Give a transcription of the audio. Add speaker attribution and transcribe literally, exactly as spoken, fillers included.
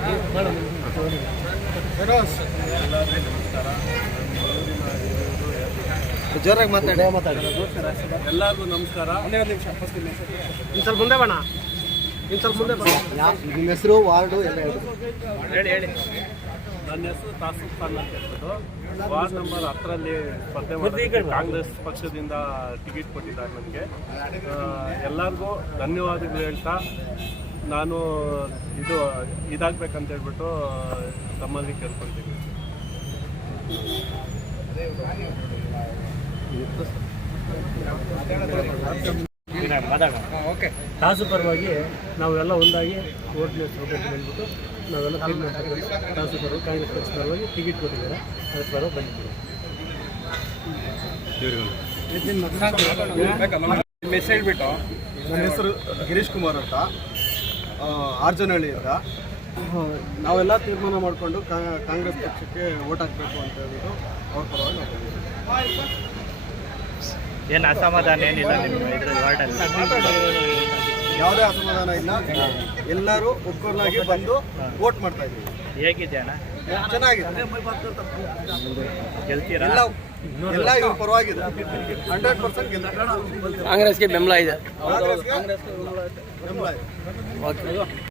Speaker 1: ಜೋರಾಗಿ ಮಾತಾಡಿ ಮಾತಾಡಿ
Speaker 2: ಎಲ್ಲರಿಗೂ ನಮಸ್ಕಾರ.
Speaker 1: ಇನ್ನು ಸ್ವಲ್ಪ ಮುಂದೆ ಬಣ್ಣ ಇನ್ನು ಸ್ವಲ್ಪ ಮುಂದೆ ಬಣ್ಣ. ನಿಮ್ಮ ಹೆಸರು ವಾರ್ಡು ಎಲ್ಲ ಹೇಳಿ ಹೇಳಿ.
Speaker 2: ನನ್ನ ಹೆಸರು ತಾಸಿಫ್ ಖಾನ್ ಅಂತ ಹೇಳ್ಬಿಟ್ಟು ವಾರ್ಡ್ ನಂಬರ್ ಹತ್ತರಲ್ಲಿ ಸ್ಪರ್ಧೆ ಮಾಡೋದಕ್ಕೆ ಕಾಂಗ್ರೆಸ್ ಪಕ್ಷದಿಂದ ಟಿಕೆಟ್ ಕೊಟ್ಟಿದ್ದಾರೆ ನನಗೆ. ಎಲ್ಲರಿಗೂ ಧನ್ಯವಾದಗಳು ಹೇಳ್ತಾ ನಾನು ಇದು ಇದಾಗಬೇಕಂತ ಹೇಳ್ಬಿಟ್ಟು ತಮ್ಮಲ್ಲಿ ಕೇಳ್ಕೊಳ್ತೀನಿ.
Speaker 3: ತಾಸು ಪರವಾಗಿ ನಾವೆಲ್ಲ ಒಂದಾಗಿ ಓಟ್ ಹೋಗ್ಬೇಕು ಬಂದ್ಬಿಟ್ಟು ನಾವೆಲ್ಲ ತೀರ್ಮಾನ ತಾಸು ಪರವಾಗಿ ಕಾಂಗ್ರೆಸ್ ಪಕ್ಷ ಪರವಾಗಿ ಟಿಕೆಟ್ ಕೊಟ್ಟಿದ್ದಾರೆ. ಅದ್ರ ಪರವಾಗಿ ಬಂದಿದ್ದೀವಿ.
Speaker 1: ಮೆಸೇಜ್ ಹೇಳ್ಬಿಟ್ಟು ನನ್ನ ಹೆಸರು ಗಿರೀಶ್ ಕುಮಾರ್ ಅಂತ, ಆರ್ಜನಹಳ್ಳಿಯಿಂದ. ನಾವೆಲ್ಲ ತೀರ್ಮಾನ ಮಾಡಿಕೊಂಡು ಕಾಂಗ್ರೆಸ್ ಪಕ್ಷಕ್ಕೆ ಓಟ್ ಹಾಕಬೇಕು ಅಂತ ಹೇಳ್ಬಿಟ್ಟು ಅವ್ರ ಪರವಾಗಿ
Speaker 3: ಏನು ಅಸಮಾಧಾನ ಏನಿಲ್ಲ ನಿಮ್ಮ ಇದರಲ್ಲಿ ವಾರ್ಡಲ್ಲಿ?
Speaker 1: ಯಾವುದೇ ಅಸಮಾಧಾನ ಇಲ್ಲ. ಎಲ್ಲರೂ ಒಗ್ಗೂರ್ನಾಗಿ ಬಂದು ವೋಟ್ ಮಾಡ್ತಾ ಇದ್ದೀವಿ.
Speaker 3: ಹೇಗಿದೆ ಅಣ್ಣ?
Speaker 1: ಚೆನ್ನಾಗಿದೆ.
Speaker 3: ಗೆಲ್ತೀರಾ?
Speaker 1: ಎಲ್ಲ ಎಲ್ಲ ಇವ್ರ ಪರವಾಗಿದೆ. ಹಂಡ್ರೆಡ್ ಪರ್ಸೆಂಟ್ ಗೆಲ್ತಾರೆ.
Speaker 4: ಕಾಂಗ್ರೆಸ್ಗೆ ಬೆಂಬಲ ಇದೆ.
Speaker 1: ಕಾಂಗ್ರೆಸ್ಗೆ ಬೆಂಬಲ ಇದೆ.